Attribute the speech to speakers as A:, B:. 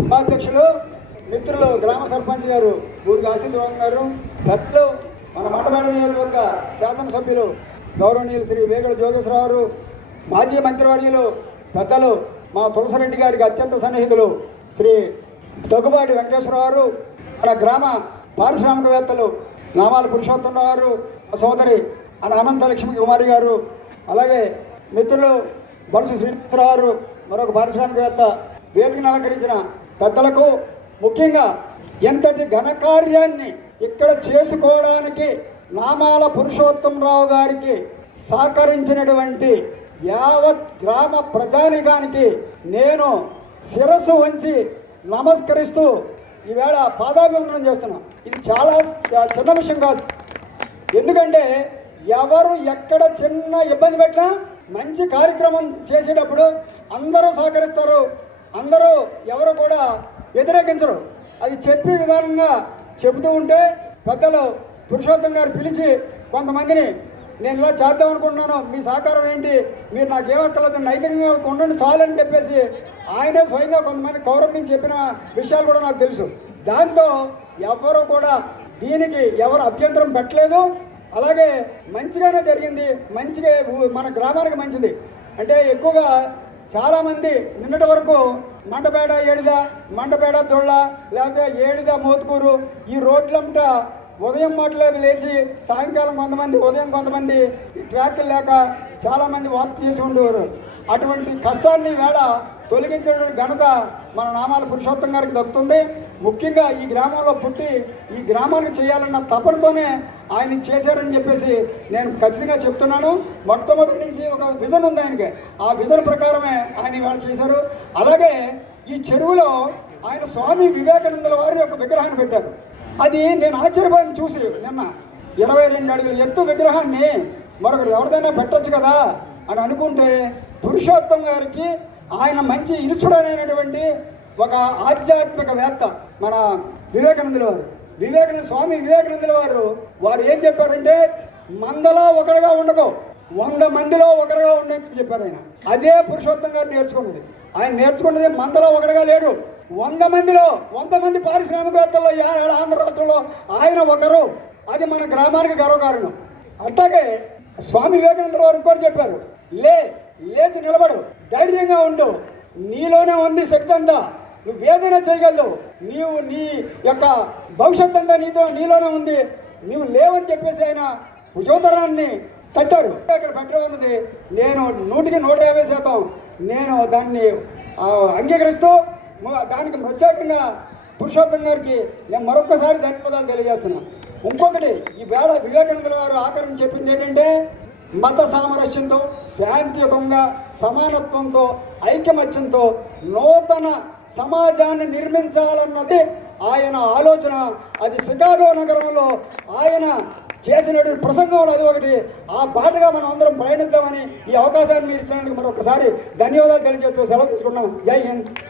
A: ఉపాధ్యక్షులు మిత్రులు గ్రామ సర్పంచ్ గారు ఊరికి ఆశీర్వాదం గారు పెద్దలు మన మండపేట నియోజకవర్గ శాసనసభ్యులు గౌరవనీయులు శ్రీ వేగడ జోగేశ్వరరావు గారు మాజీ మంత్రివర్యులు పెద్దలు మా తులసిరెడ్డి గారికి అత్యంత సన్నిహితులు శ్రీ దగ్గుబాటి వెంకటేశ్వరరావు గారు మన గ్రామ పారిశ్రామికవేత్తలు నామాల పురుషోత్తమ గారు సోదరి అనంత లక్ష్మి కుమారి గారు అలాగే మిత్రులు బలుసు శ్రీనివాసరావు గారు మరొక పారిశ్రామికవేత్త వేదికను అలంకరించిన పెద్దలకు ముఖ్యంగా ఎంతటి ఘనకార్యాన్ని ఇక్కడ చేసుకోవడానికి నామాల పురుషోత్తమరావు గారికి సహకరించినటువంటి యావత్ గ్రామ ప్రజానికానికి నేను శిరస్సు వంచి నమస్కరిస్తూ ఈవేళ పాదాభివందనం చేస్తున్నాం ఇది చాలా చ- చిన్న విషయం కాదు. ఎందుకంటే ఎవరు ఎక్కడ చిన్న ఇబ్బంది పెట్టినా మంచి కార్యక్రమం చేసేటప్పుడు అందరూ సహకరిస్తారు. అందరూ ఎవరు కూడా వ్యతిరేకించరు. అది చెప్పే విధానంగా చెబుతూ ఉంటే పెద్దలు పురుషోత్తం గారు పిలిచి కొంతమందిని నేను ఇలా చేద్దాం అనుకుంటున్నాను మీ సహకారం ఏంటి మీరు నాకు ఏమక్కర్లేదు నైతికంగా ఉండండి చాలని చెప్పేసి ఆయనే స్వయంగా కొంతమంది కౌరవం చెప్పిన విషయాలు కూడా నాకు తెలుసు. దాంతో ఎవరు కూడా దీనికి ఎవరు అభ్యంతరం పెట్టలేదు. అలాగే మంచిగానే జరిగింది. మంచిగా మన గ్రామానికి మంచిది. అంటే ఎక్కువగా చాలామంది నిన్నటి వరకు మండపేడ ఏడిద మండపేడ దొళ్ళ లేకపోతే ఏడిద మోతుకూరు ఈ రోడ్లంట ఉదయం మాటలే లేచి సాయంకాలం కొంతమంది ఉదయం కొంతమంది ట్రాక్లు లేక చాలామంది వాక్ చేసి ఉండేవారు. అటువంటి కష్టాన్ని వేళ తొలగించడం ఘనత మన నామాల పురుషోత్తం గారికి దక్కుతుంది. ముఖ్యంగా ఈ గ్రామంలో పుట్టి ఈ గ్రామానికి చేయాలన్న తపనతోనే ఆయన చేశారని చెప్పేసి నేను ఖచ్చితంగా చెప్తున్నాను. మొట్టమొదటి నుంచి ఒక విజన్ ఉంది ఆయనకి. ఆ విజన్ ప్రకారమే ఆయన ఇవాళ చేశారు. అలాగే ఈ చెరువులో ఆయన స్వామి వివేకానందుల వారి యొక్క విగ్రహాన్ని పెట్టారు. అది నేను ఆశ్చర్యపోయిన చూసి నిన్న. ఇరవై రెండు అడుగుల ఎత్తు విగ్రహాన్ని మరొకరు ఎవరిదైనా పెట్టొచ్చు కదా అని అనుకుంటే పురుషోత్తం గారికి ఆయన మంచి ఇన్స్పిరేషన్ అయినటువంటి ఒక ఆధ్యాత్మికవేత్త మన వివేకానందుల వారు. వివేకానంద స్వామి వివేకానందుల వారు వారు ఏం చెప్పారంటే మందలో ఒకరిగా ఉండకో వంద మందిలో ఒకరుగా ఉండని చెప్పారు ఆయన. అదే పురుషోత్తం గారు నేర్చుకున్నది. ఆయన నేర్చుకున్నది మందలో ఒకరిగా లేడు. వంద మందిలో వంద మంది పారిశ్రామికవేత్తల్లో ఈ ఆంధ్ర రాష్ట్రంలో ఆయన ఒకరు. అది మన గ్రామానికి గర్వకారణం. అట్లాగే స్వామి వివేకానంద వారు కూడా చెప్పారు. లే లేచి నిలబడు ధైర్యంగా ఉండు. నీలోనే ఉంది శక్తి అంతా. నువ్వు ఏదైనా చేయగలవు. నీవు నీ యొక్క భవిష్యత్ అంతా నీతో నీలోనే ఉంది. నువ్వు లేవని చెప్పేసి ఆయన యువతరాన్ని తట్టారు. ఇక్కడ పెట్టడం ఉన్నది నేను నూటికి నూట యాభై శాతం నేను దాన్ని అంగీకరిస్తూ దానికి ప్రత్యేకంగా పురుషోత్తం గారికి నేను మరొక్కసారి ధన్యవాదాలు తెలియజేస్తున్నాను ఇంకొకటి ఈ వేళ వివేకానంద గారు ఆఖరణ చెప్పింది ఏంటంటే మత సామరస్యంతో శాంతియుతంగా సమానత్వంతో ఐకమత్యంతో నూతన సమాజాన్ని నిర్మించాలన్నది ఆయన ఆలోచన. అది షికాగో నగరంలో ఆయన చేసినటువంటి ప్రసంగంలో అది ఒకటి. ఆ బాటగా మనం అందరం ప్రయాణిద్దామని ఈ అవకాశాన్ని మీరు ఇచ్చినందుకు మరొకసారి ధన్యవాదాలు తెలియజేస్తూ సెలవు తీసుకున్నాం జై హింద్.